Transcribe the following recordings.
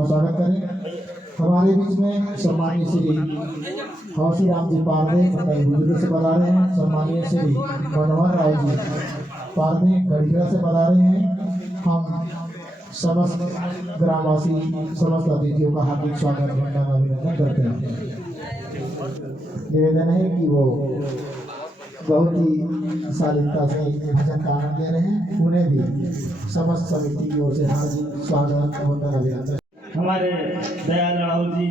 का स्वागत करें। हमारे बीच में सम्मानीय श्री हौसी राम जी पारदे बुजुर्ग से बता रहे हैं। सम्मानीय श्री मनोहर राव जी पारदे गढ़िया से बता रहे हैं। हम समस्त ग्रामवासी समस्त अतिथियों का हार्दिक स्वागत वंदन अभिनंदन करते हैं। निवेदन है कि वो बहुत ही शालीनता से भजन का आनंद ले रहे हैं। उन्हें भी समस्त समिति की ओर से हार्दिक स्वागत वंदन अभिनंदन। हमारे दयाल राहुल जी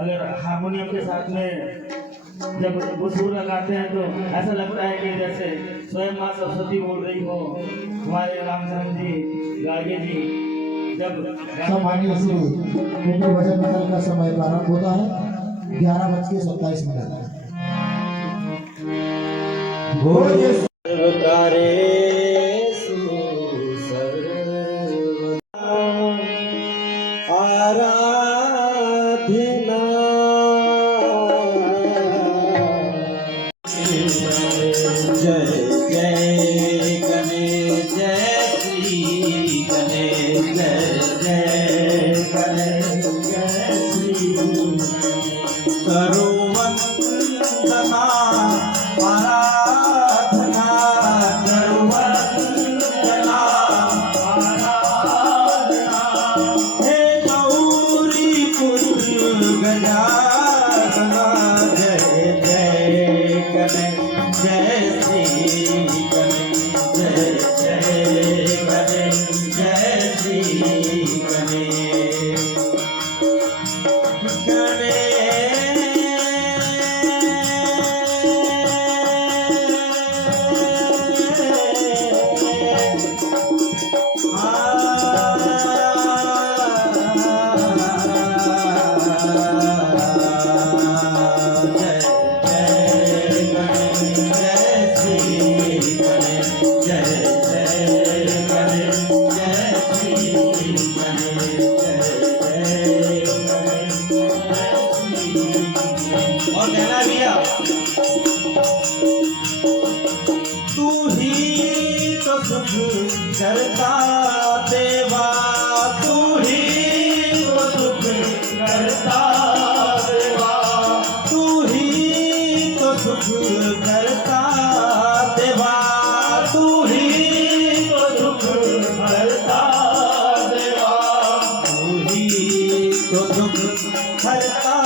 अगर हारमोनियम के साथ में जब वो सुर लगाते हैं तो ऐसा लगता है कि जैसे स्वयं माँ सरस्वती बोल रही हो। हमारे रामचंद्र जी गार्गे जी जब सम्मानीय श्री उनके भजन मंडल का समय प्रारंभ होता है 11:27। और कहना भैया तू ही तो सुख करता देवा, तू ही तो सुख करता देवा, तू ही तो सुख करता देवा, तू ही तो सुख करता देवा, तू ही तो सुख करता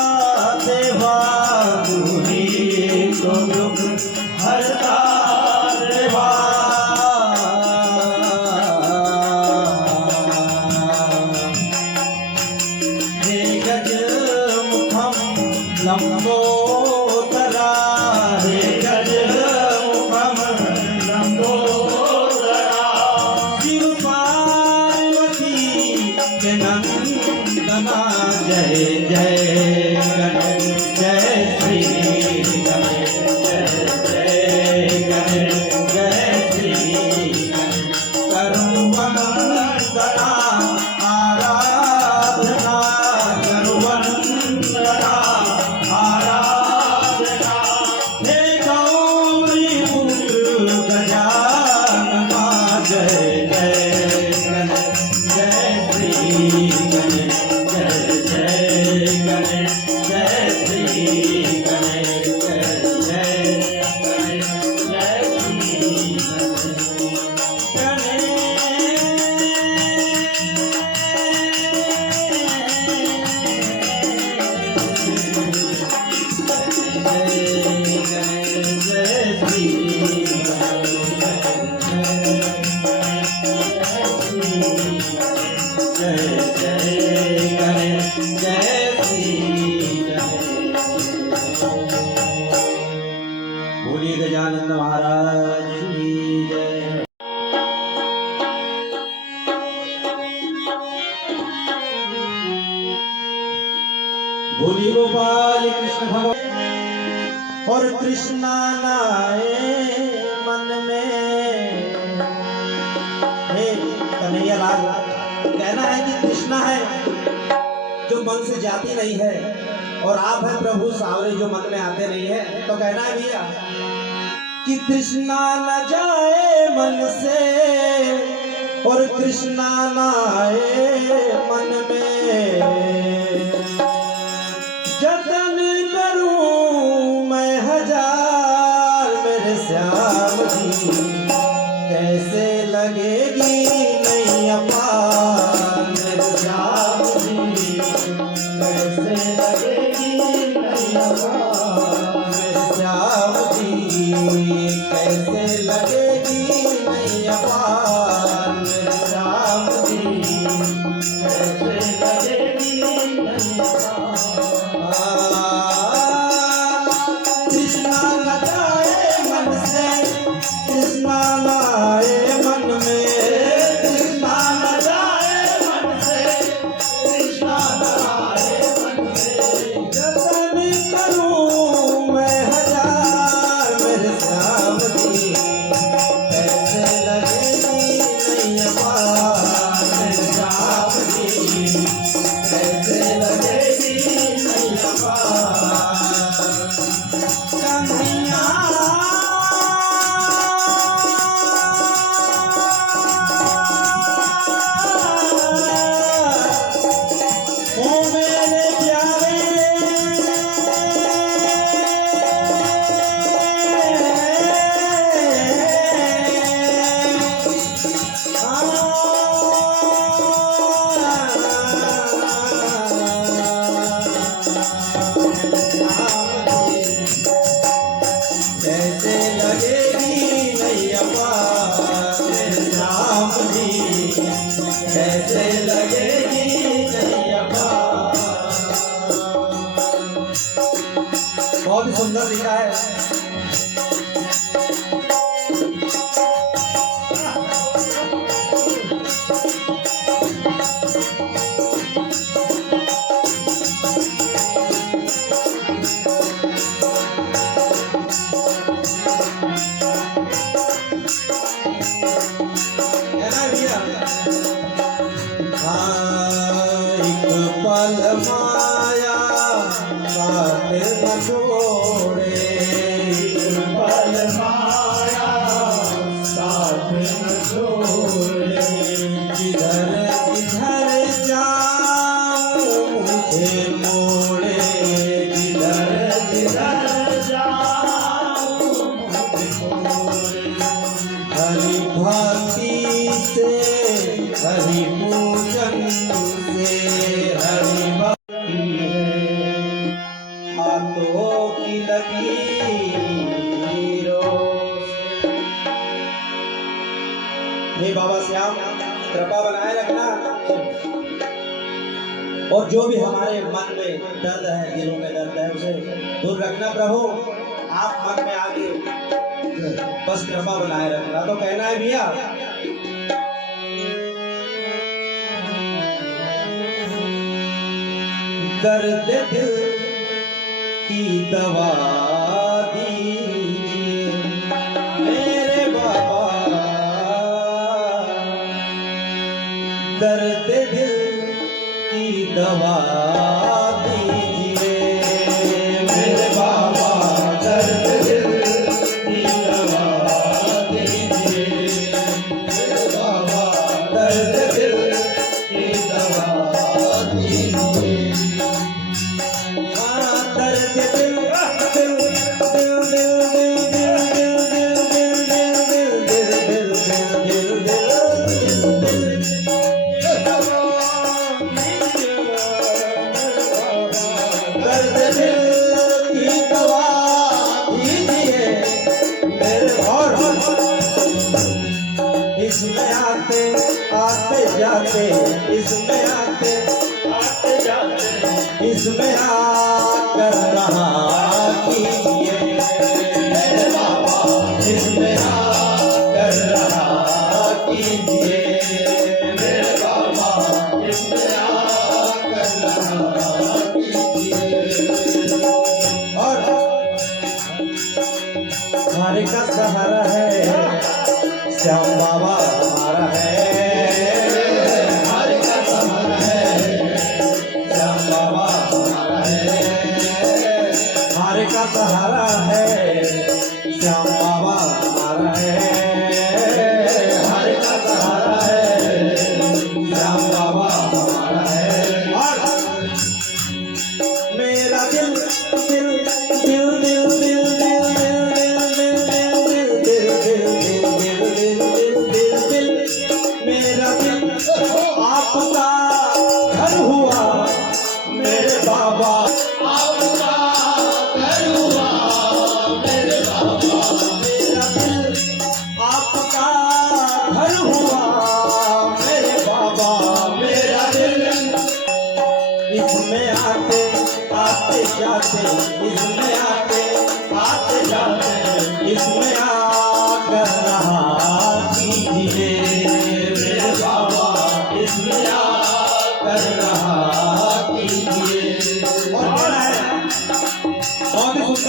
देवा, तू ही तो दुख हरता देवा। हे गज मुखम लंबोदरा, हे गज मुखम लंबोदरा, शिव पार्वती के नंदना, जय जय गणेश जय श्री गणेश, जय जय गणेश जय श्री गणेश, करूं वंदना आराधना, करूं वंदना आराधना, हे गौरी पुत्र गजानना, जय जय गणेश जय श्री गणेश, जय जय गणेश जय श्री गणेश, जय जय गणेश जय श्री बोलिए गजानंद महाराज की जय। बोलिए गोपाल कृष्ण भगवान। और कृष्णा नाए मन में, हे कन्हैया लाल, कहना है कि कृष्णा है जो मन से जाती नहीं है, और आप हैं प्रभु सावरे जो मन में आते नहीं है। तो कहना है भैया कि तृष्णा न जाए मन से, और कृष्णा नाए मन में, जतन करूं मैं हजार मेरे श्याम जी, कैसे लगेगी नैया पार मेरे श्याम जी, कैसे लगेगी नैया पार मेरे श्याम जी, कैसे लगेगी नैया पार मेरे श्याम जी, कैसे लगेगी नैया पार। कृष्णा न जाए मन से, कृष्णा लाए मन में, कृष्णा न जाए मन से, कृष्णा लाए मन से, जतन करूं मैं हजार मेरे श्याम जी, कैसे लगेगी नैया पार मेरे श्याम जी, कैसे लगेगी नैया पार। कन्हैया ओ मेरे प्यारे, कैसे लगेगी नैया पार मेरे श्याम जी, कैसे लगेगी नैया पार। बहुत ही सुंदर लिखा है। है ना भैया? एक पल माया साथ न छोड़े, एक पल माया साथ न छोड़े, जिधर जिधर जाऊं मुझे मोड़े, जिधर जिधर जाऊं मुझे मोड़े। हरि भक्ति से, हरि पूजन से, हरि भक्ति है हाथों की लकीरों से। हे बाबा श्याम, कृपा बनाए रखना, और जो भी हमारे मन में दर्द है, दिलों में दर्द है, उसे दूर रखना प्रभु। आप मन में आगे बस कृपा बनाए रखना। तो कहना है भैया, दर्द दिल की दवा दीजिए मेरे बाबा, दर्द दिल की दवा दीजिए मेरे बाबा, दर्द दिल की दवा दीजिए मेरे बाबा, दर्द दिल की दवा दीजिए। दर्द दिल दिल दिल दिल दिल दिल दिल दिल दर्द दिल की दवा दीजिए मेरे और इसमें आते आते जाते, इसमें आते आते जाते, इसमें आकर रहा कीजिए मेरे बाबा, इसमें आकर रहा कीजिए मेरे बाबा, इसमें आकर रहा कीजिए। और हमारे का सहारा है श्याम बाबा हमारा है, हमारे का सहारा है श्याम बाबा हमारा है, हमारे का सहारा है श्याम बाबा हमारा है, हमारे का सहारा है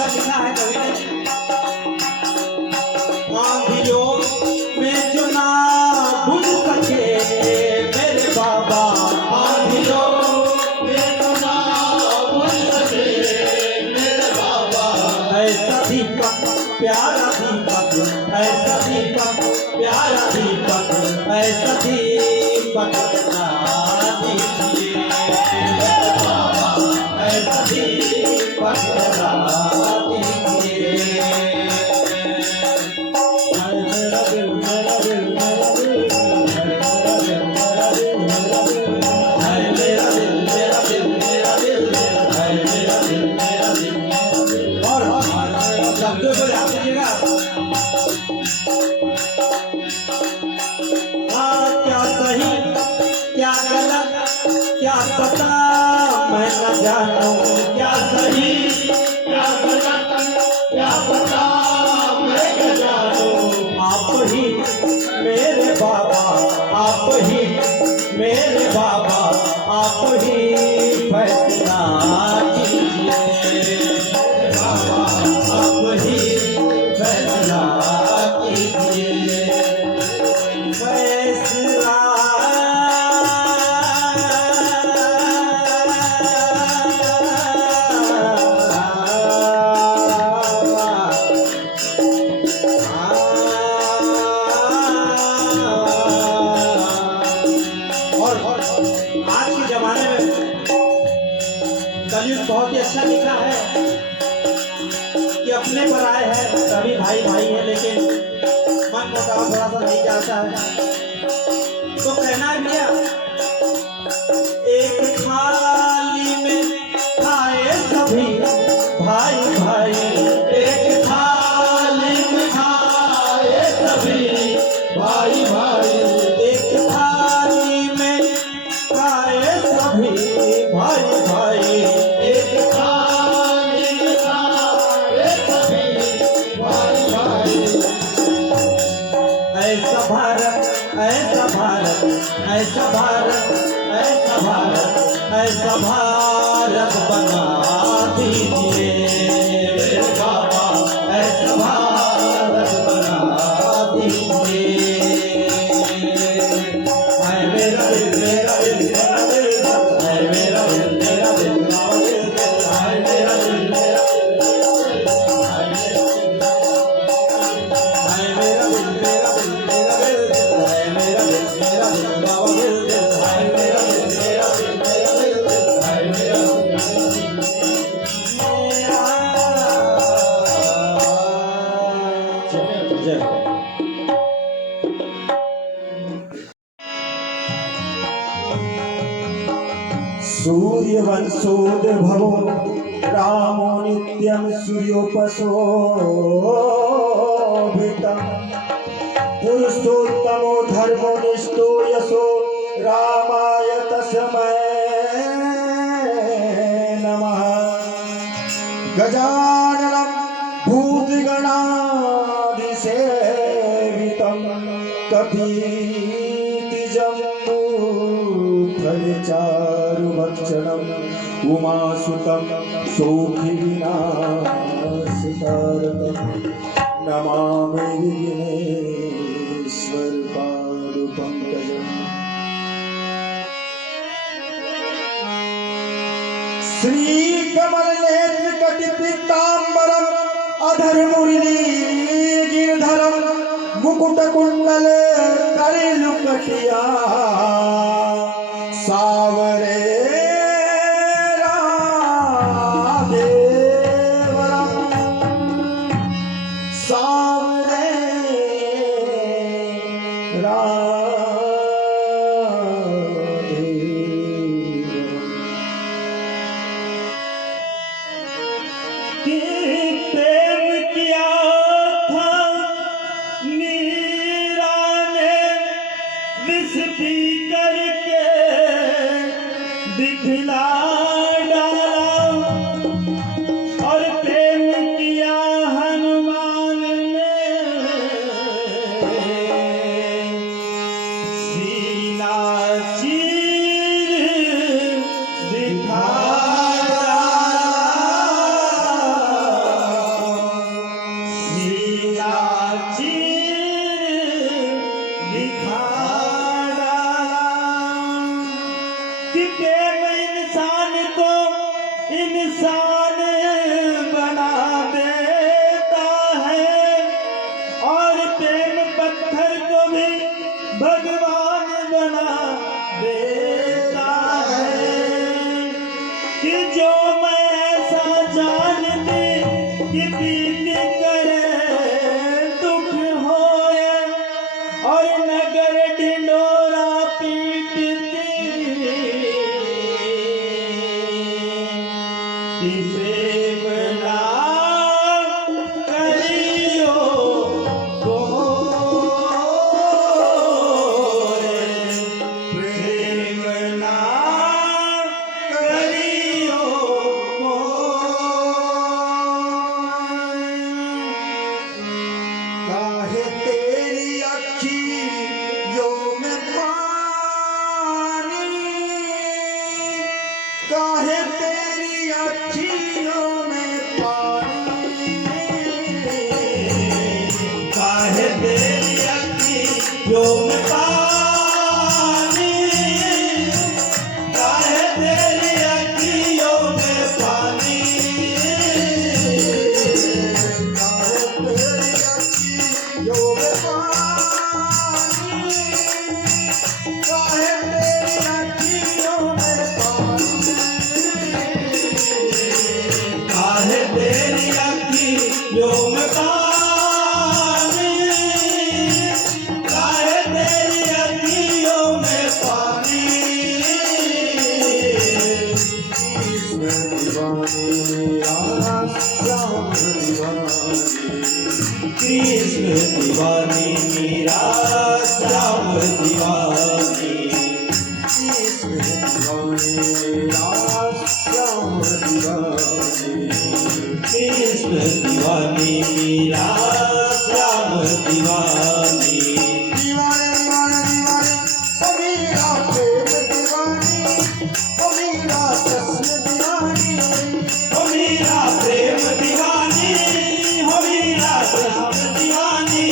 ऐसा लिखा है कवि ने, आंधियों में जो ना बुझ सके मेरे बाबा, आंधियों में जो ना बुझ सके मेरे बाबा, ऐसा दीपक प्यारा दीपक, ऐसा दीपक प्यारा दीपक, ऐसा दीपक जला दीजिए मेरे बाबा, ऐसा दीपक जला दीजिए। हाय मेरा दिल मेरा दिल मेरा दिल, हाय मेरा दिल मेरा दिल मेरा दिल, हाय मेरा दिल मेरा दिल मेरा दिल। और शब्दों को ध्यान दीजिएगा। क्या सही क्या गलत क्या पता मैं न जानूं, क्या सही क्या गलत क्या पता मैं न जानूं, आप ही मेरे बाबा, आप ही मेरे बाबा, आप ही फैसला कीजिए मेरे बाबा, आप ही फैसला कीजिए फैसला। और आज के जमाने में कलयुग बहुत ही अच्छा लिखा है कि अपने पर आए हैं सभी भाई भाई है, लेकिन मन मुटाव थोड़ा सा नहीं जाता है। तो कहना भैया एक थाली में खाए सभी भाई भाई, एक थाली में खाए सभी भाई भाई, एक थाली में खाए सभी भाई भाई, एक थाली में खाए सभी भाई भाई। ऐसा भारत ऐसा भारत ऐसा भारत ऐसा भारत ऐसा भारत बना दीजिए मेरे बाबा, ऐसा भारत बना दीजिए। हाय मेरा दिल मेरा दिल मेरा दिल, हाय मेरा दिल मेरा दिल मेरा दिल, हाय मेरा दिल मेरा दिल मेरा दिल, हाय मेरा दिल मेरा दिल मेरा दिल मेरा दिल, हाय मेरा दिल मेरा दिल बाबा दिल दिल, हाय मेरा दिल मेरा दिल मेरा दिल, हाय मेरा दिल मेरा दिल मेरा। जय हो। सूर्यवंशोद्भवो रामो नित्यं सूर्योपशोभितम्, पुरुषोत्तमो धर्मनिष्ठो यशो रामाय तस्मै नमः। गजाननं भूतगणाधिसेवितं कपीतिजम्बूफलचारुभक्षणम्, उमासुतं सौखिविनाशकारकम्, नमामि विघ्नेश्वर पादपङ्कजम्। श्रीकमलनेत्रकटिपीताम्बरम् अधरमुरलीगिरिधरम्, मुकुटकुण्डले कलिलुकटिया सावरे राधेवरम्, सावरे कि प्रेम किया था मीरा ने विष पीकर कि प्रीति करे दुख होए और नगर ढिंडोरा पीटती कि प्रेम ना करियो गोरे, प्रेम ना करियो काहे तेरी अखियों में पानी, काहे तेरी अखियों में पानी, काहे तेरी अखियों में पानी, काहे तेरी अखियों में पानी, काहे तेरी अखियों में पानी, काहे तेरी अखियों में पानी, काहे तेरी अखियों में पानी, काहे तेरी अखियों में पानी, कृष्ण दीवानी मेरा श्याम दीवानी, कृष्ण दीवानी मेरा श्याम दीवानी, कृष्ण दीवानी मेरा श्याम दीवानी, कृष्ण दीवानी मेरा श्याम दीवानी, ओ मेरा प्रेम दीवानी, ओ मेरा कृष्ण दीवानी,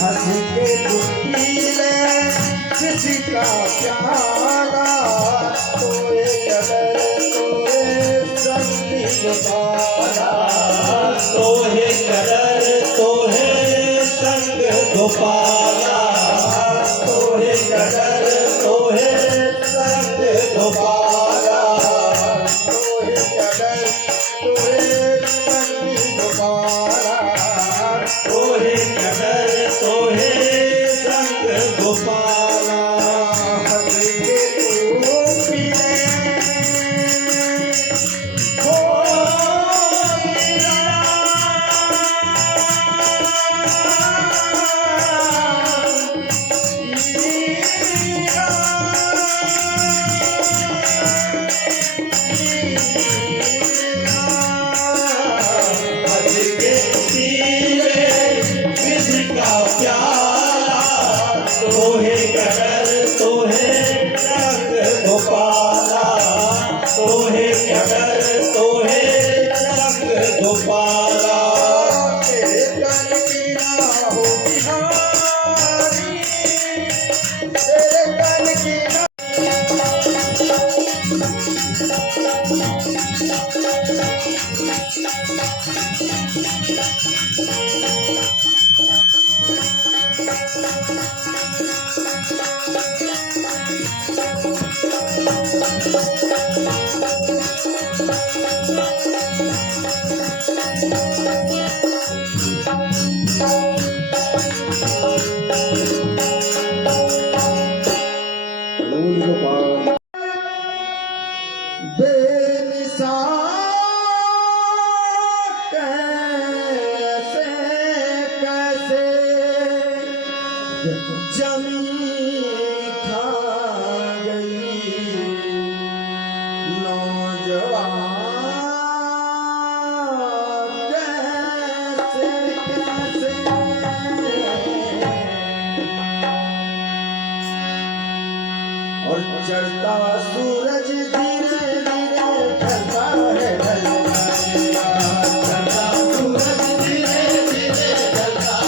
हंस के दुखीले किसी का प्यारा, तोए कदर तोए संगी गोपाला, तोहे कदर तोहे संग गोपाला, तोहे कदर तोहे संग गोपाला, तोहे कदर तोहे संगी गोपाला, तोहे कदर तोहे संग गोपाला, हंस के तू पीले ओ मेरा हज के तीरे विधि का प्याला, तोहे कदर तोहे संग गोपाला, तोहे कदर तोहे संग गोपाला, तेरे तन की ना हो बिहारी, तेरे तन की ना बेनिशान कैसे कैसे जमी खा गई नौजवान कैसे कैसे और चढ़ता सूरज धीरे धीरे ढलता है ढलता है, चढ़ता सूरज धीरे धीरे ढलता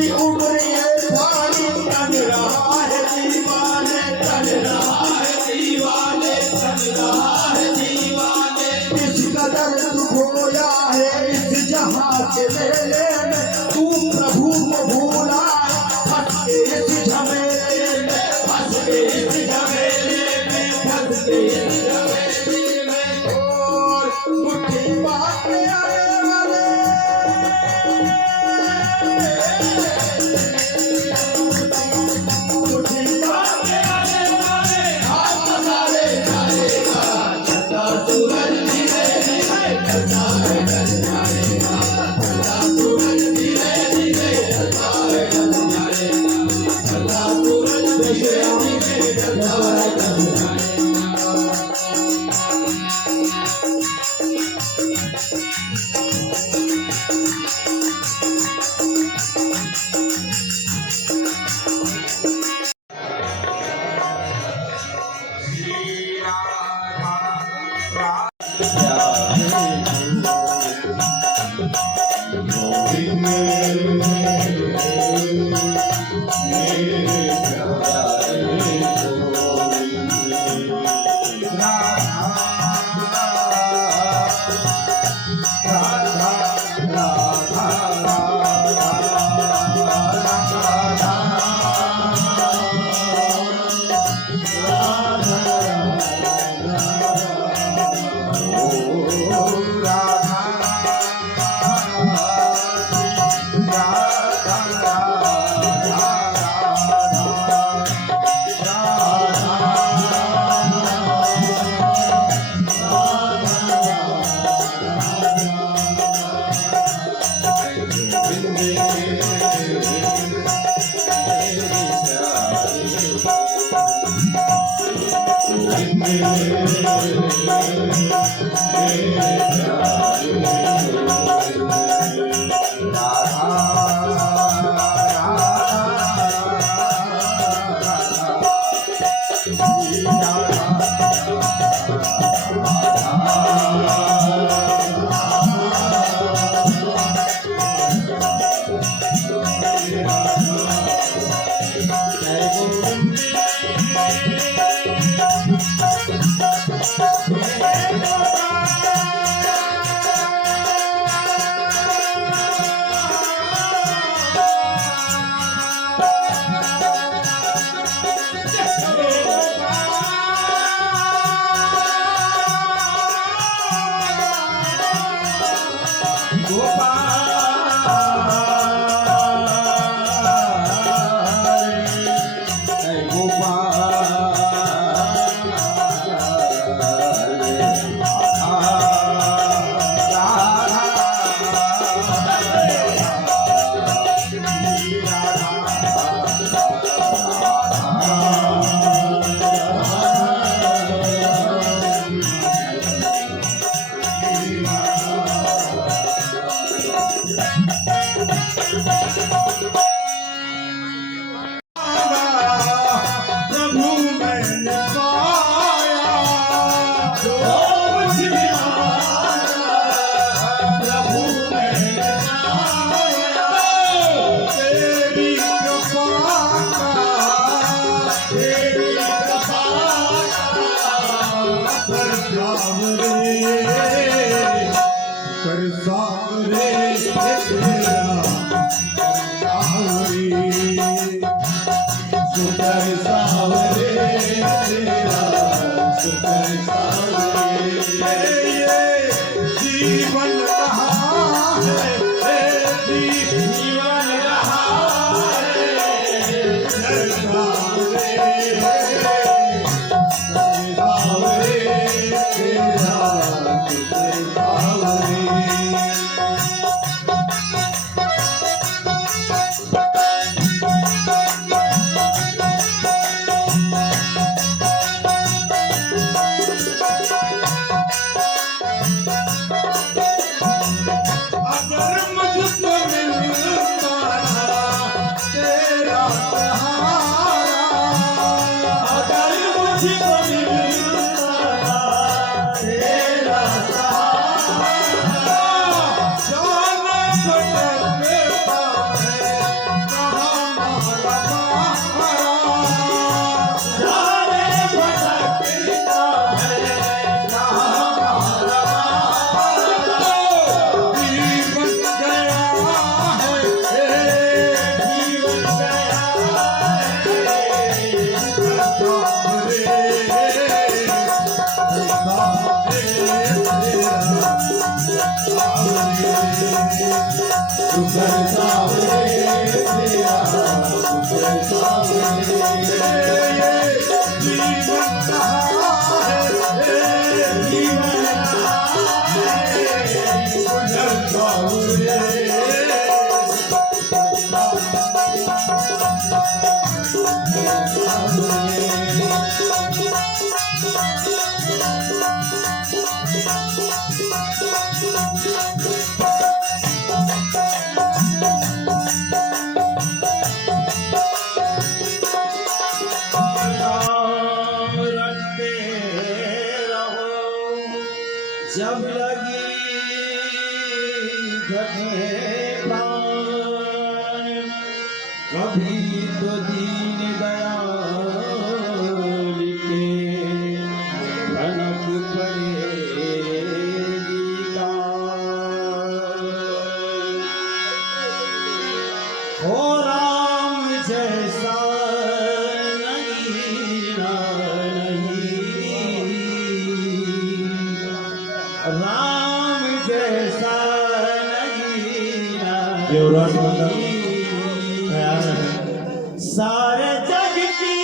पूरी उम्र ये पानी तन रहा है दीवाने, तन रहा है दीवाने, तन रहा है दीवाने। इस कदर तू खोया है इस जहां के मेले में, तू प्रभु को भूला फंस के इस झमेले में, फंस के इस झमेले में, फंस के इस झमेले में। और मुट्ठी बात में आए वाले मुट्ठी बात में आने वाले हाथ पसारे जाएगा, छठा सूरज धीरे धीरे ढलता है, ढल जाएगा, छठा सूरज धीरे धीरे ढलता है, ढल जाएगा, छठा सूरज धीरे धीरे ढलता है, ढल जाएगा। राधा कभी तो दीन दयाल के भनक पड़ेगी का। हो राम जैसा नहीं राम जैसा नहीं युवराज मंडल तैयार है। सारे जग की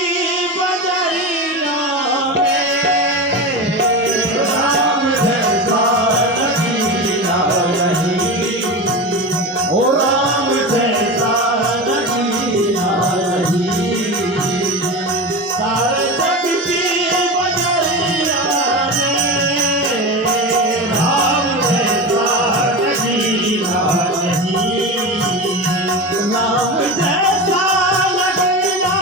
बजरिया में राम जैसा नगीना नहीं, ओ राम जैसा नगीना नहीं। सारे जग की बजरिया में राम जैसा नगीना नहीं, राम जैसा नगीना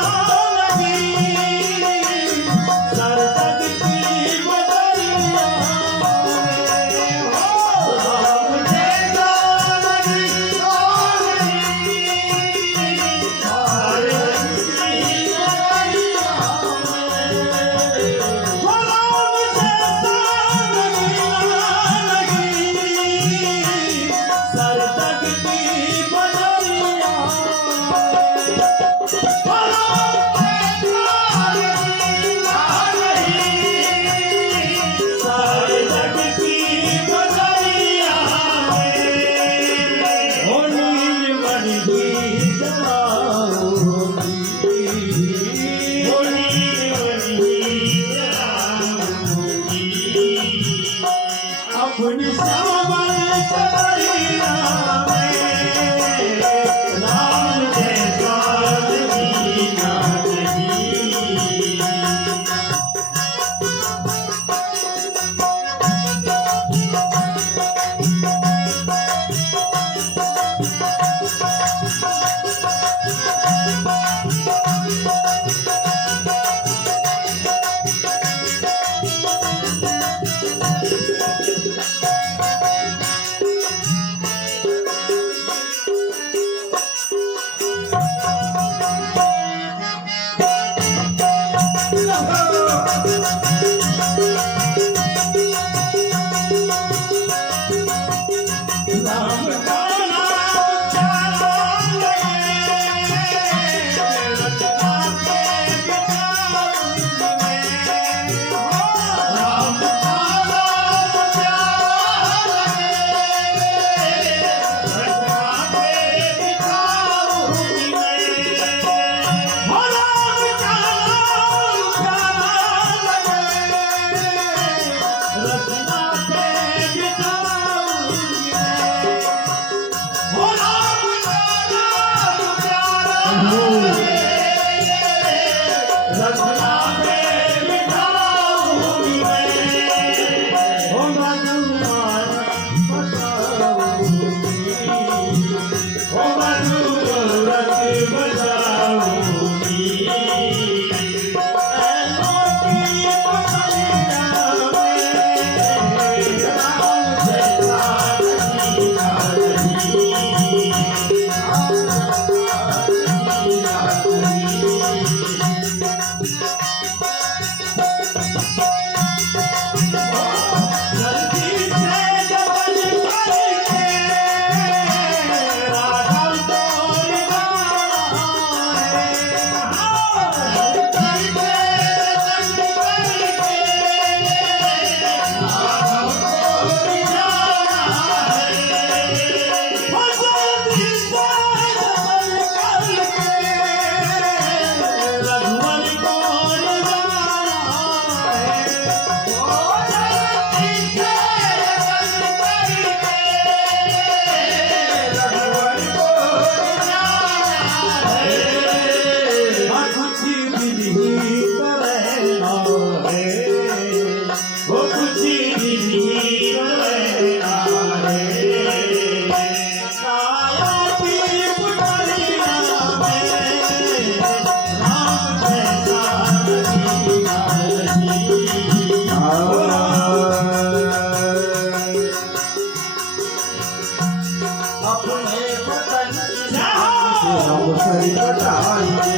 से हम सर कटाएंगे,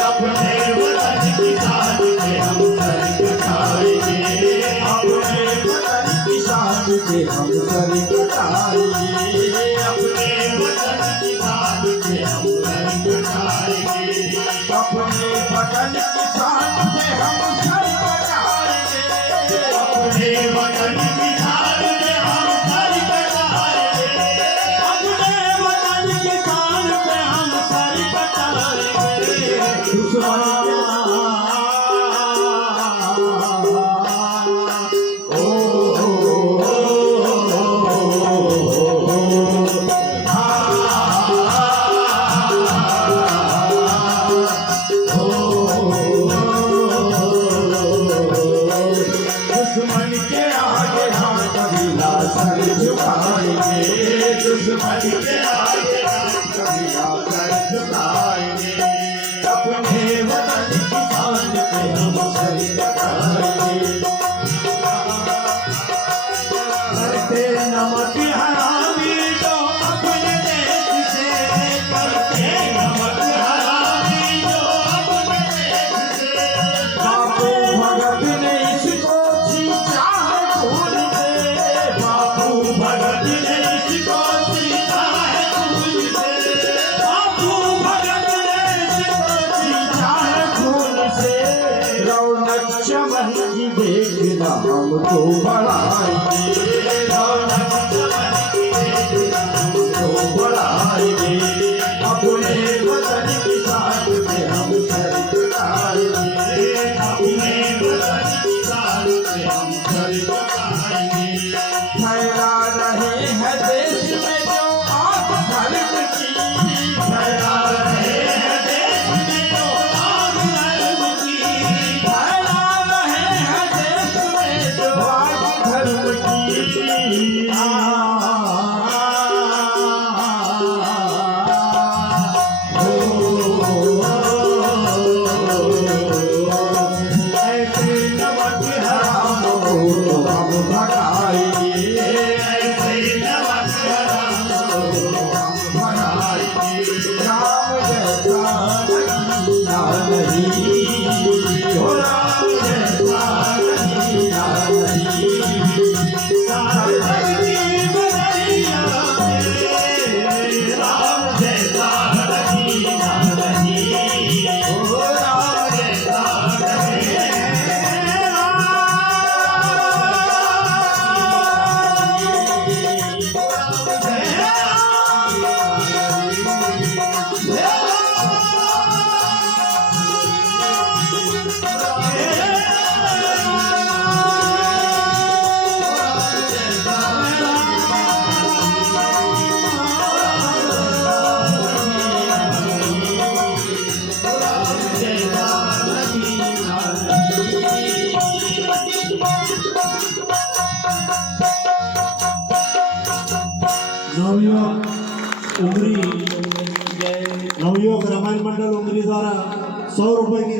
अपने वतन की शान पे हम सर कटाएंगे, अपने वतन की शान पे हम सर कटाएंगे, अपने वतन की शान पे हम सर कटाएंगे, अपने वतन की शान पे हम सर कटाएंगे, अपने वतन की शान पे हम सर कटाएंगे, अपने वतन की शान पे हम सर कटाएंगे। दुश्मन दुश्मन के आगे हम कबीला सर झुकाएंगे, दुश्मन के आगे हम कबीला सर झुकाएंगे, अपने वतन की शान पे हम सर कटाएंगे। करते नमक हरामी जो अपने देश से, करते नमक हरामी जो अपने देश से, बापू भगत ने इसको सींचा है खून से, बापू भगत ने इसको सींचा है खून से, बापू भगत ने इसको सींचा है खून से, रौनक चमन की देखना हमको बढ़ाएंगे, रौनक चमन की देखना हमको बढ़ाएंगे, अपने वतन की शान पे हम सर कटाएंगे, अपने वतन की शान पे हम सर कटाएंगे। फैला रहे हैं देश में जो आग धर्म की, फैला रहे हैं देश में जो आग धर्म की, फैला रहे हैं देश में जो आग धर्म की। ऐसे नमक हराम को हम भगाएंगे, ऐसे नमक हराम को हम भगाएंगे, राम जैसा नगीना नहीं, हो राम जैसा नगीना नहीं, सारे जगती बदलिया में राम जैसा नगीना नहीं, हो राम जैसा नवयुवक रामायण मंडल उमरी द्वारा 100 रुपए की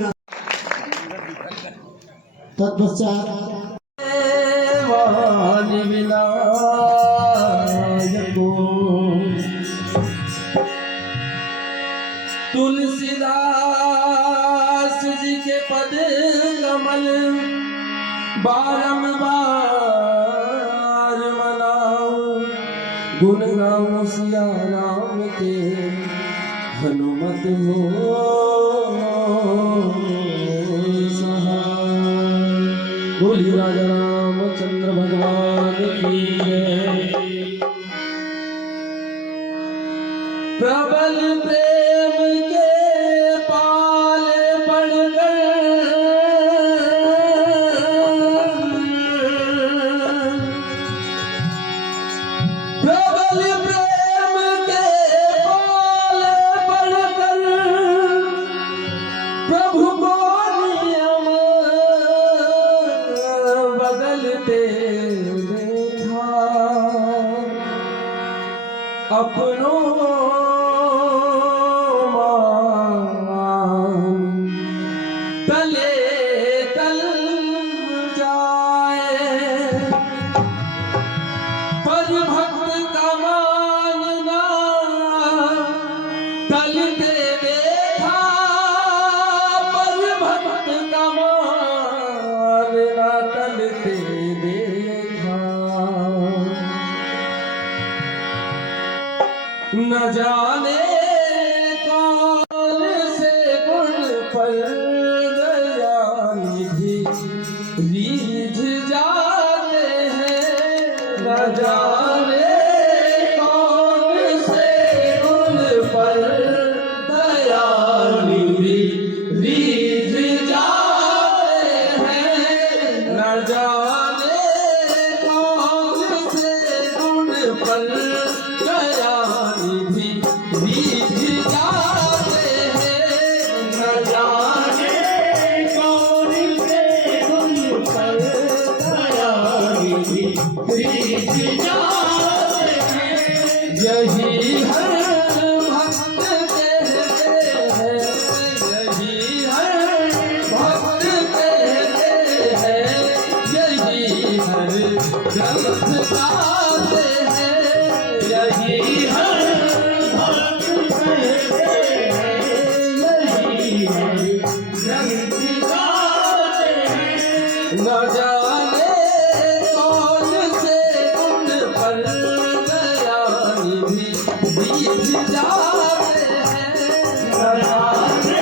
तत्पश्चात तुलसीदास जी के पद कमल बारंबार मनाओ, गुण गाऊं सिया राम के हनुमत हो सहाय। बोलिए राजा रामचंद्र भगवान की जय। प्रबल प्रेम के पाल पड़कर प्रबल प्रेम के पाल पड़कर प्रभु को नियम बदलते देखा, अपनों चलते देखा पर भक्त का मान ना चलते देखा न जाने कौन से गुण पर दया निधि रीझ जाते हैं न जाने कौन से गुण पर दया निधि रीझ जाते हैं न जाने कौन से गुण पर दया निधि रीझ जाते हैं न जाने कौन से गुण पर दया निधि रीझ जाते हैं यही हर भक्त कहते हैं यही हर भक्त कहते हैं यही हर ग्रंथ गाते हैं यही हर भक्त कहते हैं यही हर ग्रंथ गाते हैं न जाने कौन से गुण पर दया निधि रीझ जाते हैं न जाने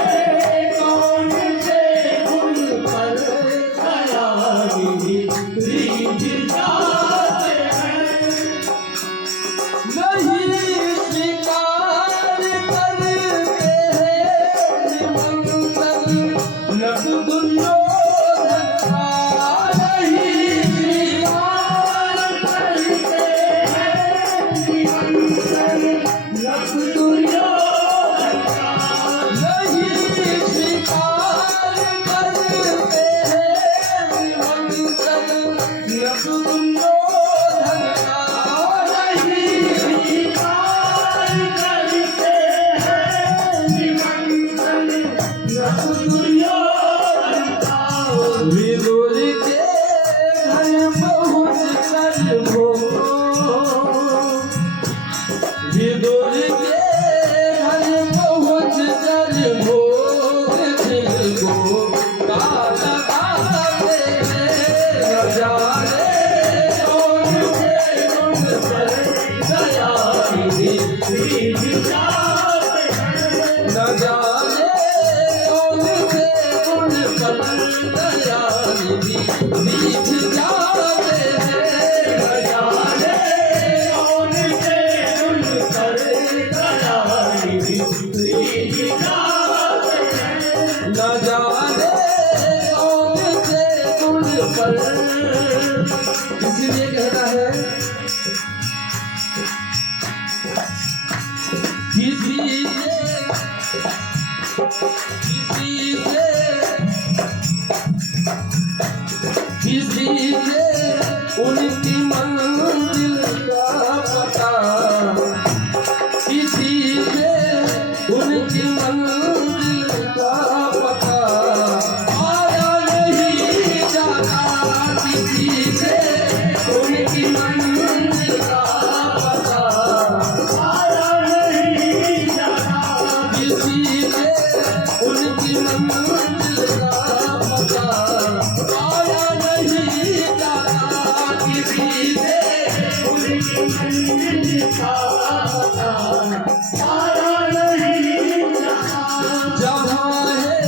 कौन से गुण पर दया निधि रीझ जाते हैं नहीं स्वीकार करते हैं निमंत्रण नट दुर्योधन का नहीं स्वीकार करते हैं निमंत्रण नट दुर्योधन का नहीं स्वीकार करते हैं निमंत्रण नट दुर्योधन का नहीं स्वीकार करते हैं निमंत्रण नट दुर्योधन का विदुर के घर पहुँच कर वो विदुर के घर पहुँच कर भोग जिनको काला गाते हैं न जाने कौन से गुण पर दया निधि रीझ जाते हैं न जाने कौन से गुण पर दया निधि रीझ जाते हैं न जाने कौन से गुण पर दया निधि रीझ जाते हैं न जाने कौन से गुण पर इसलिए कहता है किसी से उनकी मंजिल का पता किसी से उनकी मंजिल का पता आया नहीं जाता किसी से उनकी मंजिल का पता आया नहीं जाता किसी से उनकी मंजिल का पता आया नहीं जाता किसी से उनकी मंजिल का पता आया नहीं जाता जहाँ है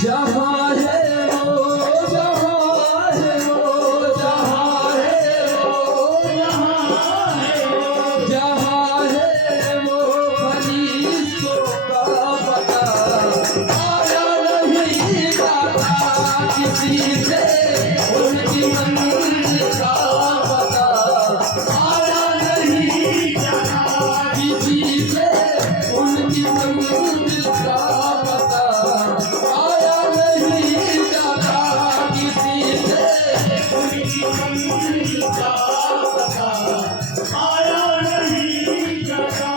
जहाँ है वो जहाँ है वो जहाँ है वो जहाँ है वो फरिश्तों का पता आया नहीं जाता किसी से उनकी मंजिल का पता आया नहीं जाता किसी से उनकी मंजिल का पता आया नहीं जाता किसी से उनकी मंजिल का पता आया नहीं जाता।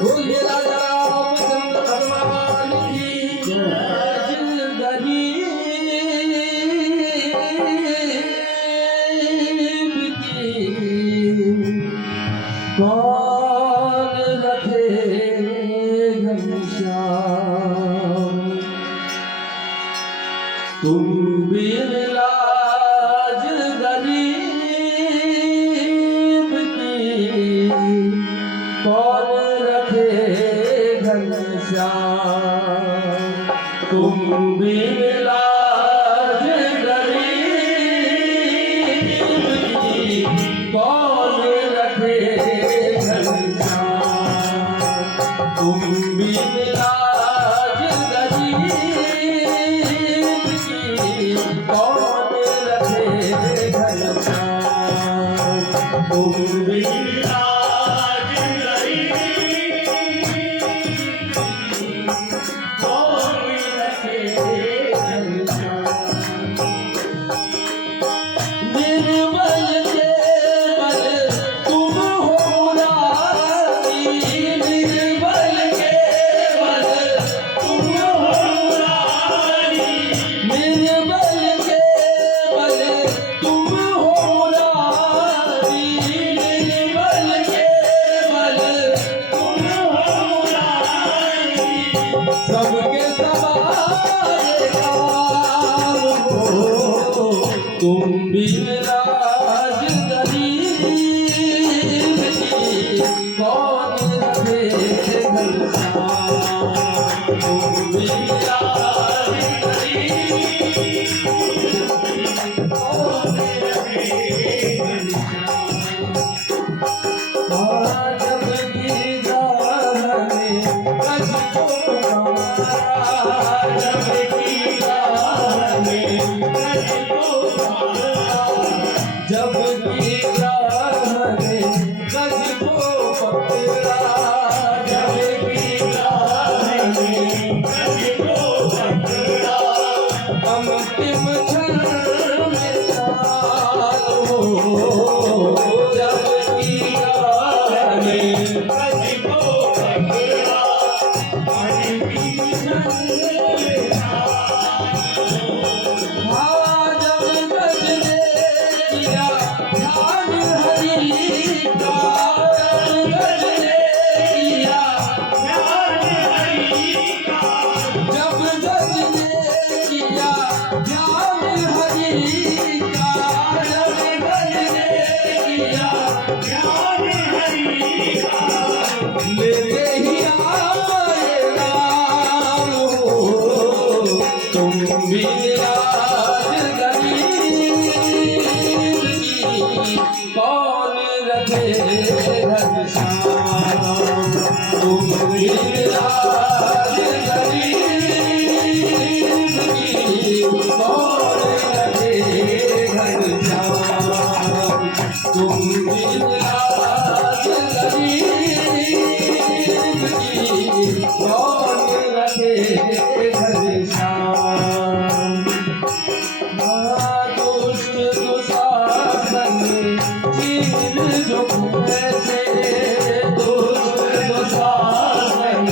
बोलिए राजा रामचंद्र भगवान की जिंदगी की कौन रखे घनश्याम तुम बिन लाज गरीब की कौन रखे घनश्याम तुम बिन लाज गरीब की कौन रखे घनश्याम तुम बिन लाज गरीब की कौन रखे घनश्याम तुम बिन लाज गरीब की कौन रखे घनश्याम। निर्मल केवल तुम हो रानी निर्मल केवल तुम हो रानी निर्मल केवल तुम हो रानी निर्मल केवल तुम हो रानी सबके सवारे काम हो तुम बिन लाज गरीब की कौन रखे घनश्याम तुम बिन लाज गरीब की कौन रखे घनश्याम। जब की गाने कजको हमारा जब की गाने कजको हमारा जब की गाने कजको पकड़ा जब की गाने कजको पकड़ा अंतिम क्षण में चाल हो जब की गाने कजको पकड़ा अंतिम क्षण में जब गजने किया ध्यान हरि का जब गजने किया ध्यान हरि का जब गजने किया ध्यान हरि का जब गजने किया ध्यान हरि का लेते ही आए राम हो तुम बिन लाज गरीब की कौन रखे घनश्याम तुम बिन लाज गरीब की कौन रखे घनश्याम तुम बिन लाज गरीब की कौन रखे घनश्याम। दुष्ट दुशासन चीर जो ऐसे दुष्ट दुशासन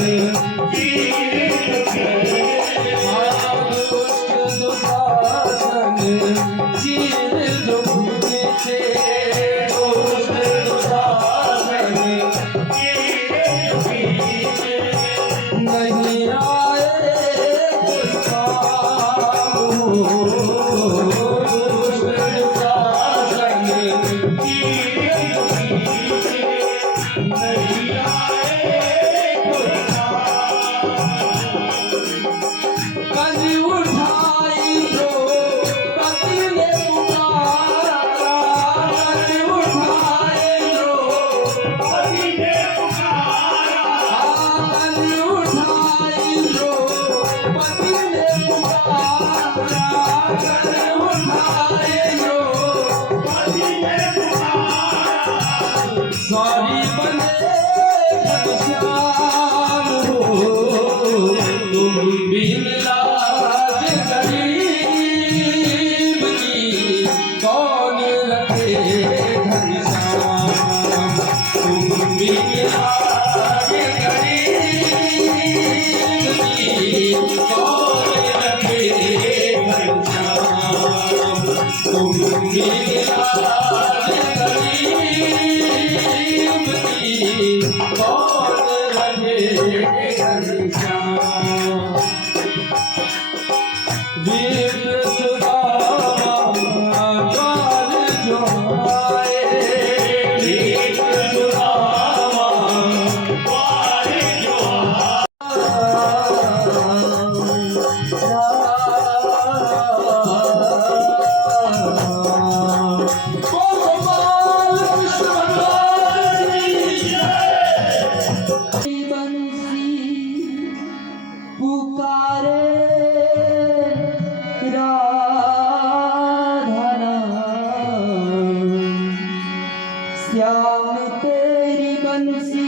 श्याम तेरी बंसी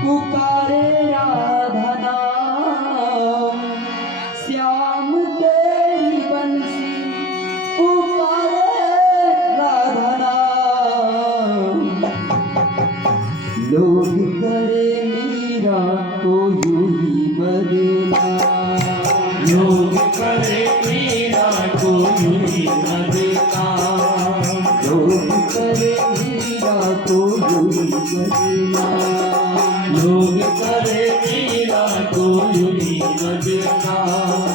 पुकारे राधा नाम, श्याम तेरी बंसी पुकारे राधा नाम। लोग करे मीरा तो यूं ही बदनाम, लोग करे मीरा तो यूं ही बदनाम, लोग करे मीरा तो यूं ही बदनाम, लोग करे मीरा तो यूं ही बदनाम।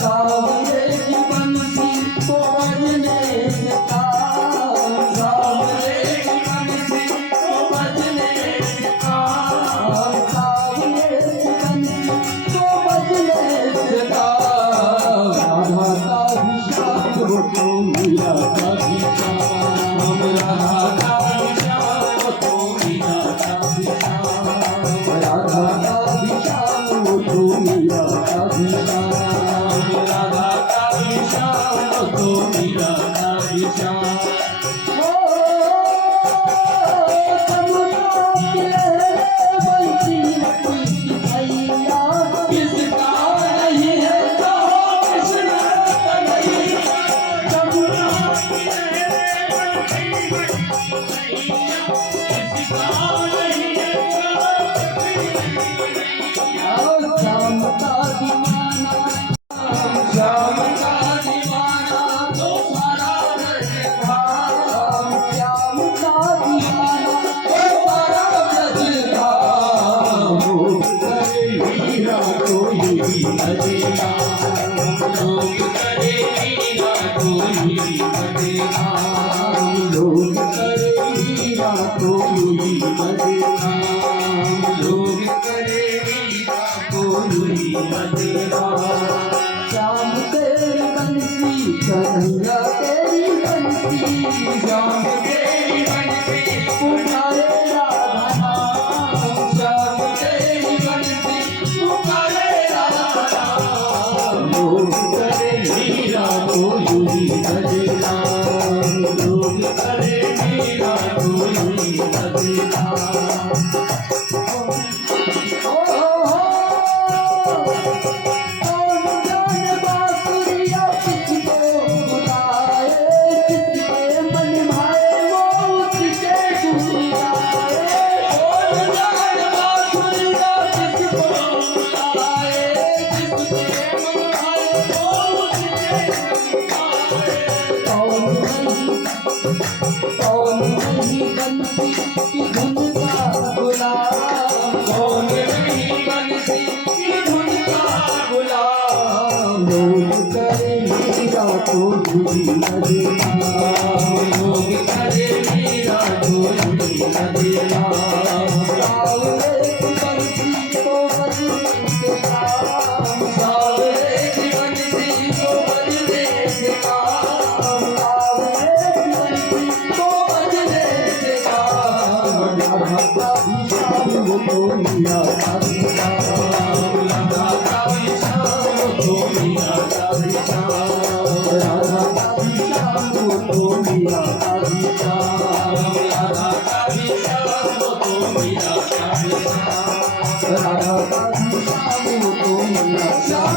सावरे की बंसी को बजने से काम, सावरे की बंसी को बजने से काम, सावरे की बंसी को बजने से काम। राधा का भी श्याम हो तो मीरा का भी श्याम, राधा का भी श्याम हो तो मीरा का भी श्याम, राधा का भी श्याम हो तो मीरा का भी श्याम, राधा का भी श्याम हो तो मीरा का भी श्याम। ओ कमला के बंसी की भैया किसका नहीं है तो कृष्ण कन्हैया, कमला के बंसी किसका नहीं है तो श्याम का दीवाना, श्याम का दीवाना तो सारा ब्रज धाम, श्याम का दीवाना तो सारा ब्रज धाम। लोग करे मीरा तो यूं ही बदनाम, लोग करे मीरा तो यूं ही बदनाम, लोग करे मीरा तो यूं ही बदनाम, लोग करे मीरा तो यूं ही बदनाम। श्याम तेरी बंसी कन्हैया तेरी बंसी, श्याम तेरी बंसी पुकारे राधा नाम, श्याम तेरी बंसी पुकारे राधा नाम। लोग करे मीरा तो यूं ही बदनाम, लोग करे मीरा तो यूं ही बदनाम। ओ कौन जाने बांसुरिया किसको बुलाए, किसके मन भाए वो उसके धुन गाए। कौन जाने बांसुरिया किसको बुलाए, किसके मन भाए वो उसके धुन गाए। कौन नहीं बंसी की धुन का गुलाम, कौन नहीं बंसी की धुन का गुलाम। लोग करे मीरा तो यूं ही बदनाम, लोग करे मीरा तो यूं ही बदनाम। सावरे की बंसी को बजने से काम, सावरे की बंसी को बजने से काम, सावरे की बंसी को बजने से काम। राधा का भी श्याम हो तो मीरा का भी श्याम, राधा का भी श्याम हो तो मीरा का भी श्याम, राधा का भी श्याम हो तो मीरा का भी श्याम, राधा का भी श्याम हो तो मीरा का भी श्याम, राधा का भी श्याम हो तो मीरा श्याम, राधा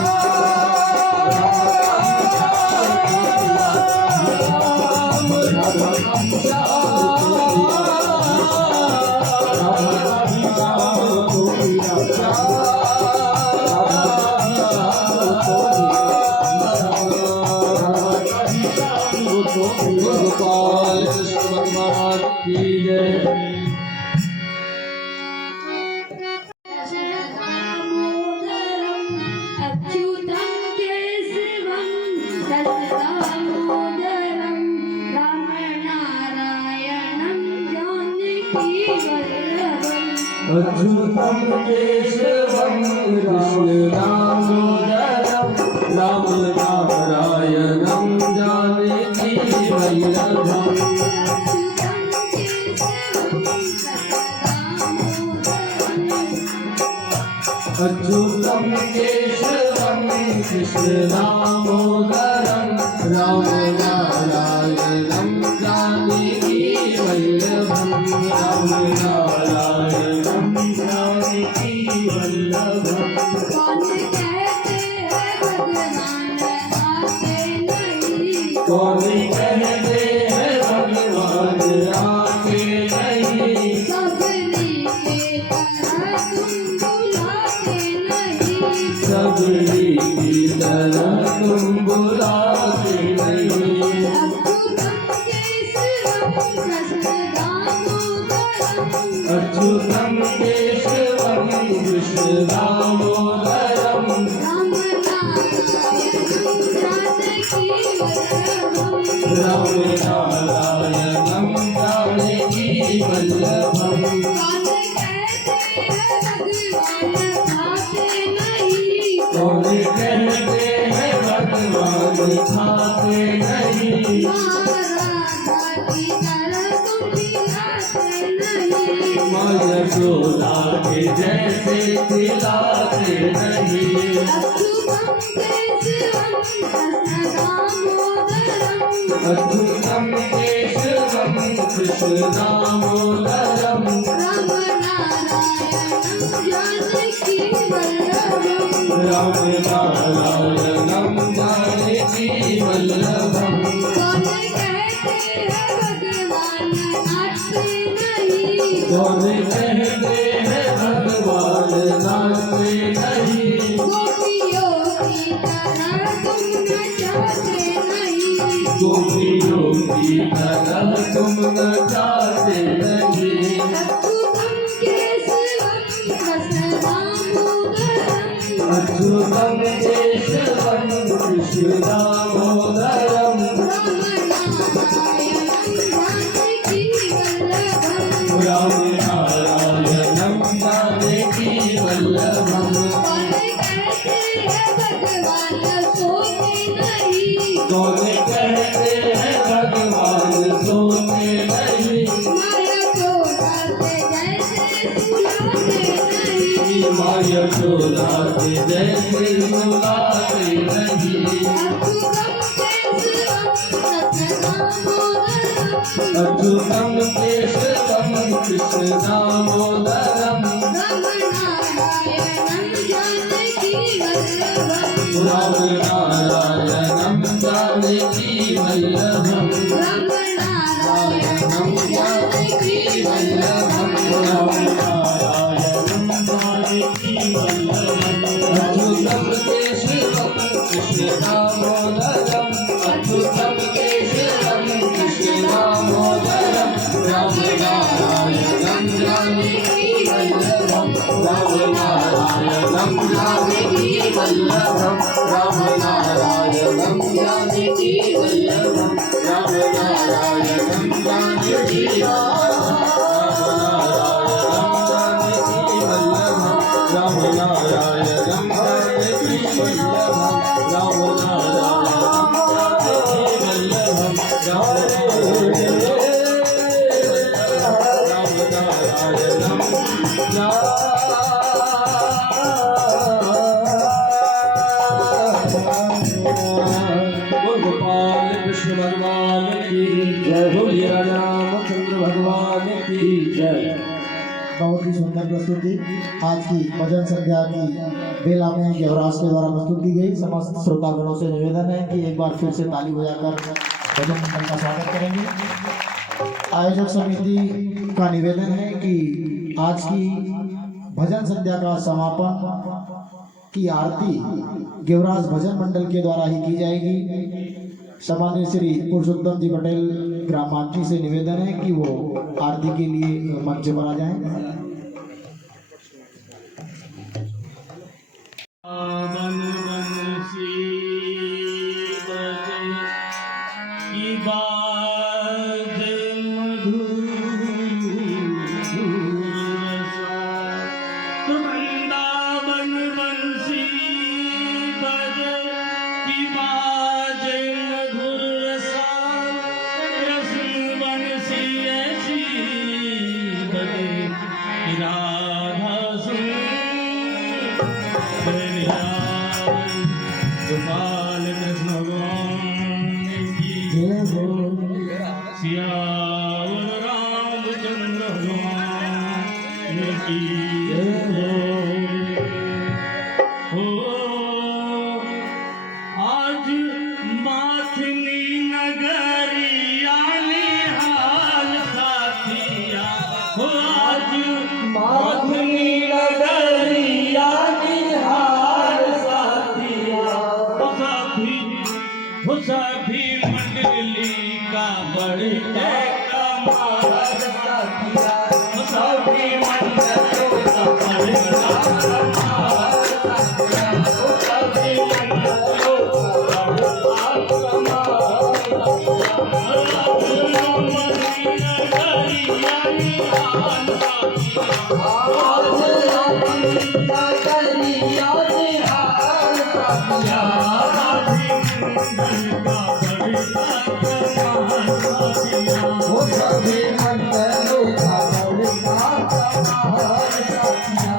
का भी श्याम हो तो मीरा गोपाल कृष्ण भगवान की जय। अच्युतं केशवं दामोदरं रामनारायणं जानकीवल्लभम् अच्युतं केशवं कृष्णदामोदरं रामनारायणं जानकीवल्लभम् अच्युतं केशवं अच्युतं केशवं कृष्णदामोदरं रामनारायणं जानकीवल्लभं रामनारायणं जानकीवल्लभम् कौन कहते हैं भगवान आते नहीं सबरी की तरह तुम बुलाते नहीं अच्युतं केशवं कृष्णदामोदरं रामनारायणं जानकीवल्लभम् कौन कहते हैं भगवान खाते नहीं माँ यशोदा के जैसे खिलाते नहीं अच्युतं केशवं कृष्णदामोदरं रामनारायणं जानकीवल्लभम् कौन कहते हैं भगवान नाचते नहीं गोपियों की तरह तुम नचाते नहीं अच्युतं केशवं कृष्णदामोदरं रामनारायणं जानकीवल्लभम् कौन कहते हैं भगवान सोते नहीं माँ यशोदा के जैसे सुलाते नहीं अच्युतं केशवं कृष्णदामोदरं रामनारायणं जानकीवल्लभम् रामनारायणं जानकीवल्लभम् अच्युतं केशवं कृष्णदामोदरं अच्युतं केशवं कृष्णदामोदरं रामनारायणं जानकीवल्लभम् रामनारायणं जानकीवल्लभम् रामनारायणं जानकीवल्लभम् रामनारायणं गोपाल कृष्ण भगवान की जय बोलिए रामचंद्र भगवान की जय। बहुत ही सुंदर प्रस्तुति आज की भजन संध्या की बेला में युवराज के द्वारा प्रस्तुत की गई। समस्त श्रोतागणों से निवेदन है कि एक बार फिर से ताली बजाकर भजन मंडल का स्वागत करेंगे। आयोजक समिति का निवेदन है कि आज की भजन संध्या का समापन की आरती युवराज भजन मंडल के द्वारा ही की जाएगी। सम्मानित श्री पुरुषोत्तम जी पटेल ग्राम मांझी से निवेदन है कि वो आरती के लिए मंच पर आ जाएं। वृंदावन बंसी बजे की बाजे मधुर रसा कृष्ण बंसी ऐसी बजे कि राधा सुन गोपाल कृष्ण भगवान की सियावर रामचंद्र भगवान की हो आज माथनी नगरिया निहाल साथिया हो आज माथनी नगरिया निहाल साथिया हो सभी मंडली का बढ़ते कमाल साथिया हो सभी मंडलों का बढ़ता कमाल साथिया हो सभी मंडलों का बढ़ता कमाल साथिया नगरिया निहाल साथिया आज नगरिया निहाल साथिया वो सभी मंडलों का बढ़ता कमाल साथिया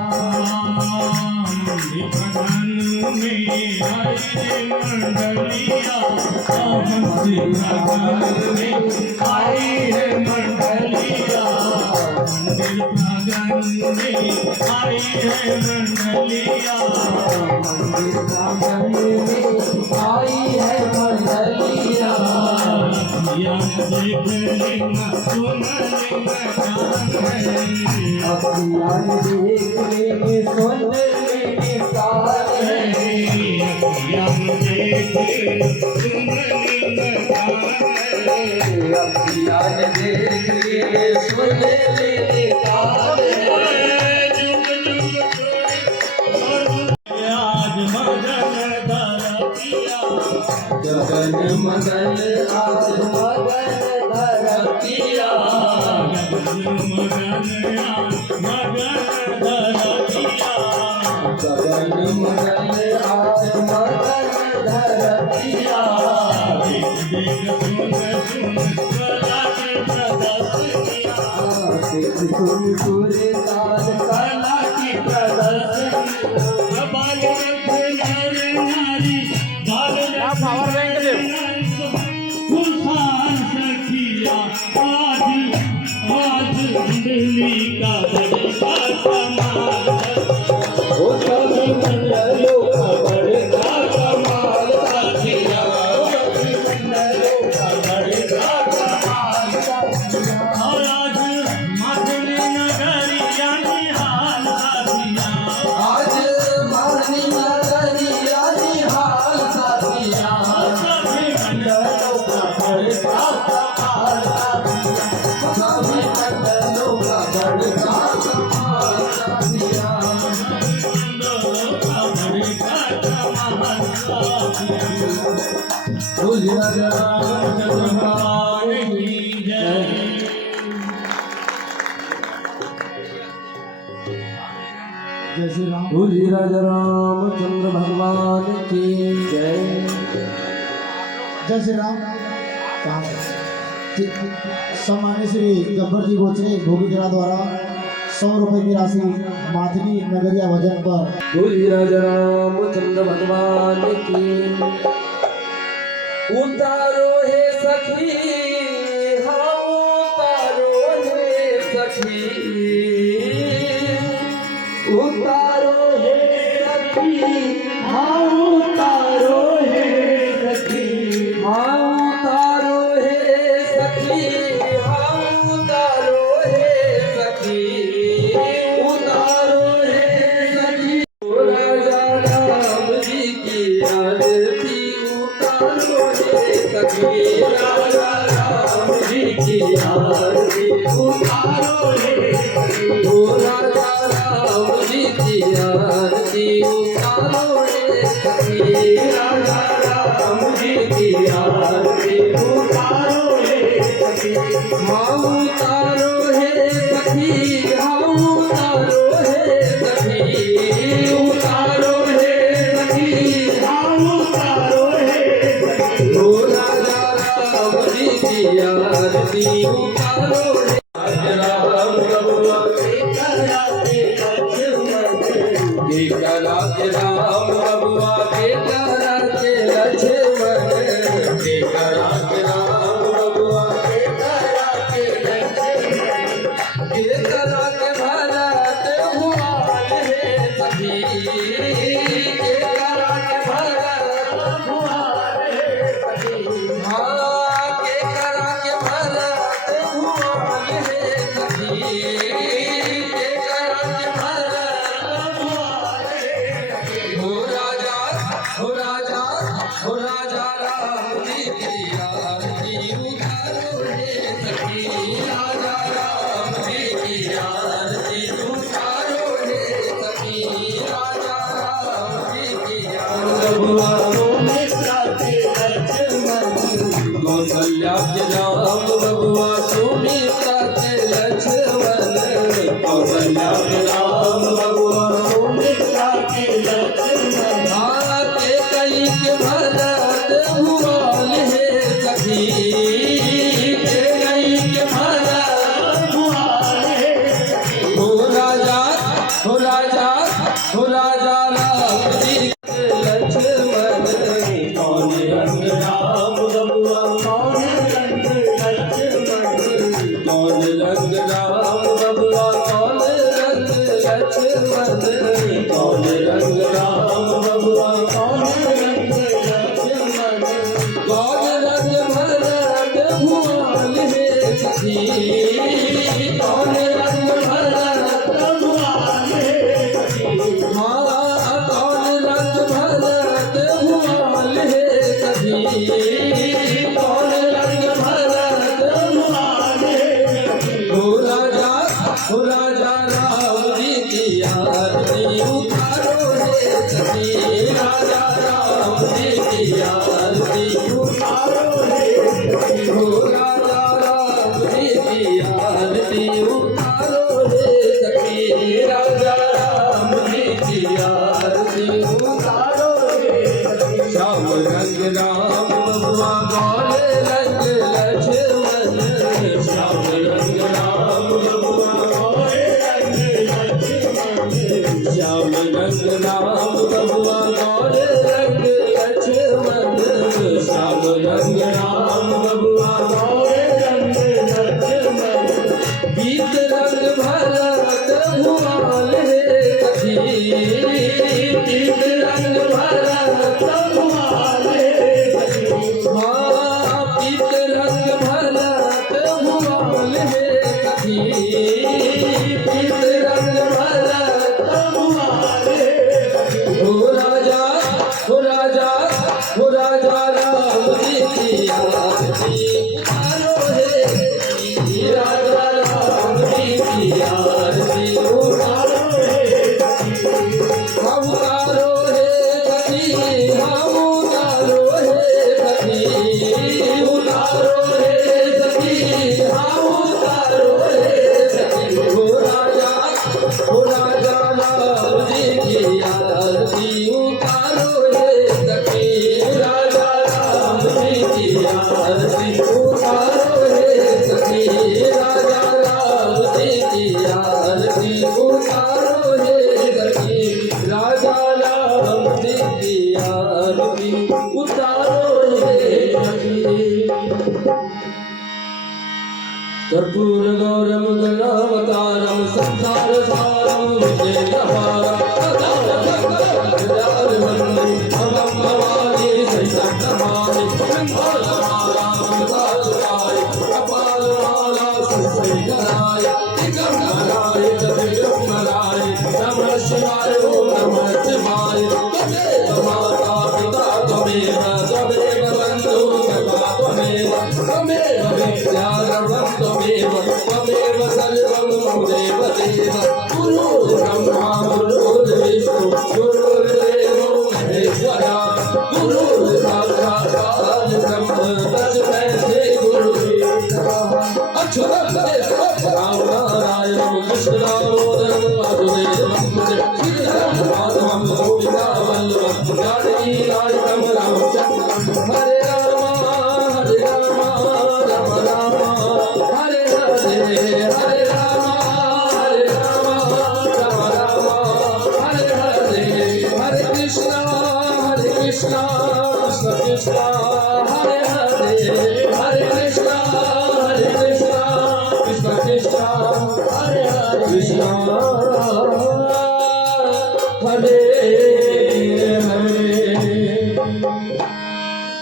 आई है मंडलिया मंदिर प्रांगण में आई है मंडलिया मंदिर प्रांगण में आई है मंडलिया देख लेना सुन लेना अखियाँ देख लेंगे सुन लेंगे कान है अखियाँ देख सुन लेना अखियाँ देख लेंगे सुन लेंगे कान है आज मगन धरतिया गगन मगन आज मगन धरतिया गगन मगन आज मगन धरतिया सुन सुर ताल कला की वो सभी मंडलों का बढ़ता कमाल साथिया सभी मंडलों का बढ़ता कमाल साथिया आज माधुरी नगरिया निहाल साथिया सभी मंडलों का बढ़ता कमाल साथिया सभी मंडलों का बढ़ता कमाल साथिया बोलिए रामचंद्र भगवान की जय। जय श्री राम। बोलिए राजा रामचंद्र भगवान की जय। जय श्री राम। सम्मान्य श्री गब्बर जी गोचरे भोगीजरा द्वारा 100 रुपए की राशि माथनी नगरिया भजन पर बोलिए राजा रामचंद्र भगवान की। उतारो हे सखी हाँ उतारो हे सखी उतारो हे सखी हाँ उतारो हे सखी हाँ उतारो हे सखी हाँ उतारो हे सखी उतारो हे सखी राजा राम जी की आरती उतारो हे सखी राजा राम जी की आरती उतारो हे सखी राजा राम जी की आरती उतारो हे सखी राजा राम जी की आरती उतारो हे सखी हाँ उतारो हे सखी हाँ उतारो हे सखी करा के राम बबुआ के करा के लक्ष्मण के करा के राम बबुआ के करा के लक्ष्मण के करा के भरत भुआल हे सखी के करा के भरत भुआल हे सखी हाँ के करा के भरत भुआल हे सखी के करा के भरत भुआल हे हो राजा हो राजा हो राजा राम जी की आरती उतारो हे सखी राजा राम जी की आरती उतारो हे सखी राजा राम जी की कौशल्या के राम बबुआ सुमित्रा के लक्ष्मण कौशल्या के राम बबुआ सुमित्रा के लक्ष्मण के कई के भरत भुआल हे सखी के कई के भरत भुआल हे सखी हो राजा हो राजा हो राजा राम जी के लक्ष्मण कौन रंग राम बबुआ कौन रंग लक्ष्मण कौन रंग राम बबुआ कौन रंग लक्ष्मण कौन रंग राम बबुआ कौन रंग लक्ष्मण कौन रंग भरत भुआल हे सखी कौन रंग भरत भुआल हे सखी हाँ कौन रंग भरत भुआल हे सखी कौन रंग भरत भुआल हे सखी हो राजा राम जी की आरती उतारो हे सखी राजा राम जी की आरती उतारो हे सखी हो राजा राम जी की आरती उतारो हे सखी राजा राम जी की आरती उतारो हे सखी श्याम रंग राम बबुआ गौर रंग लक्ष्मण श्याम रंग राम बबुआ गौर रंग लक्ष्मण श्याम रंग राम बबुआ गौर रंग लक्ष्मण श्याम रंग राम बबुआ गौर रंग लक्ष्मण गीत रंग भरत भुआल हे सखी गीत रंग भरत भुआल हे सखी हाँ पीत रंग भरत भुआल हे सखी पीत रंग भरत भुआल हे सखी हो राजा हो राजा राम जी की आरती उतारो हे सखी राजा राम जी की आरती उतारो हे सखी हम उतारो हे सखी हम उतारो हे सखी उतारो हे सखी हम उतारो हे सखी हो राजा राम जी की आरती उतारो हे सखी राजा राम जी की आरती उतारो हे सखी राजा राम जी की आरती उतारो हे सखी राजा राम जी की आरती उतारो हे सखी कर्पूर गौरम गणावतारम संसार सारम विजयहारम शिवाय ओम नमः शिवाय माता पिता त्वमेव त्वमेव बन्धु सखा त्वमेव त्वमेव विद्यारम्भं त्वमेव त्वमेव सर्वं मम देव देव गुरु ब्रह्मा गुरुर्विष्णु गुरुर्देवो महेश्वरा गुरु साक्षात् परब्रह्म तस्मै श्री गुरुवे नमः अक्षरं राम नारायण कृष्ण दामोदरं वासुदेवं श्रीधरं माधवं गोविन्दा वल्लभं जानकी नायकं रामचन्द्रं हरे राम राम राम हरे हरे हरे राम राम राम हरे हरे कृष्णा कृष्ण कृष्ण हरे हरे हरे कृष्णा कृष्ण कृष्ण हरे हरे कृष्णा हरे हरे।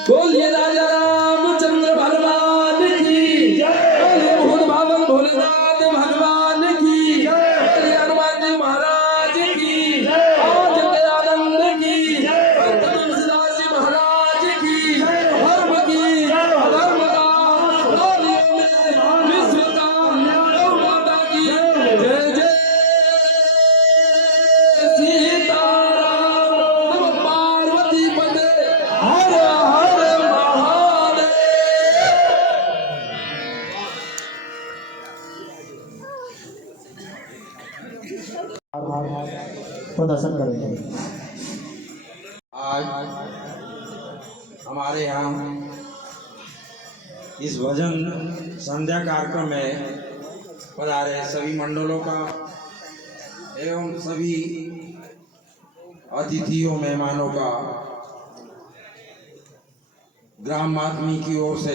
बोलिए राजा रामचंद्र भगवान की बोलिए भूत भावन भोलेनाथ भगवान की बोलिए हनुमान जी महाराज की आज दयानंद की तुलसीदास जी महाराज की धर्म की अधर्म का विश्व का माता की जय जय सीताराम नमः पार्वती पते हर हर महादेव। प्रदर्शन करेंगे। आज हमारे यहाँ इस भजन संध्या कार्यक्रम में पधारे सभी मंडलों का एवं सभी अतिथियों मेहमानों का ग्राम मातमी की ओर से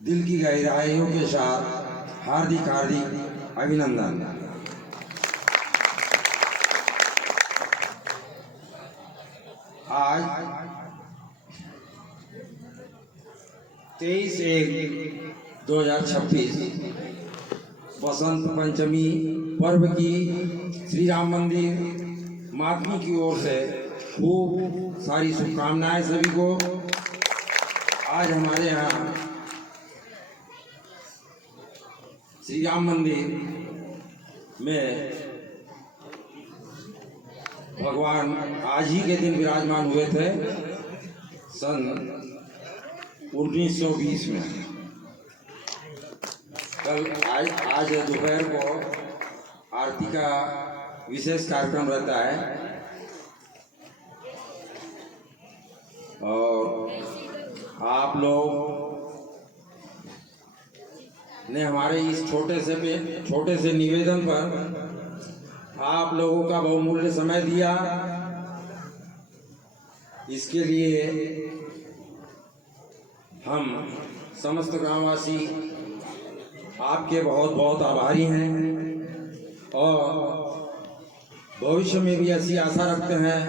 दिल की गहराइयों के साथ हार्दिक हार्दिक अभिनंदन। आज 23/1/2026 बसंत पंचमी पर्व की श्री राम मंदिर मातमी की ओर से खूब सारी शुभकामनाएं सभी को। आज हमारे यहाँ श्री राम मंदिर में भगवान आज ही के दिन विराजमान हुए थे सन 1920 में। कल आज दोपहर को आरती का विशेष कार्यक्रम रहता है और आप लोग ने हमारे इस छोटे से निवेदन पर आप लोगों का बहुमूल्य समय दिया, इसके लिए हम समस्त ग्रामवासी आपके बहुत बहुत आभारी हैं और भविष्य में भी ऐसी आशा रखते हैं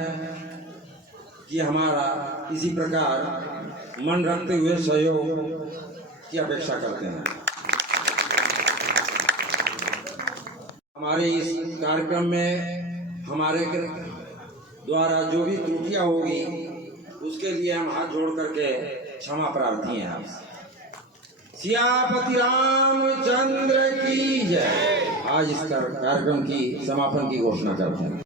कि हमारा इसी प्रकार मन रखते हुए सहयोग की अपेक्षा करते हैं। हमारे इस कार्यक्रम में हमारे द्वारा जो भी त्रुटियां होगी उसके लिए हम हाथ जोड़ करके क्षमा प्रार्थी हैं आपसे। सियापति रामचंद्र की जय। आज इस कार्यक्रम की समापन की घोषणा करते हैं।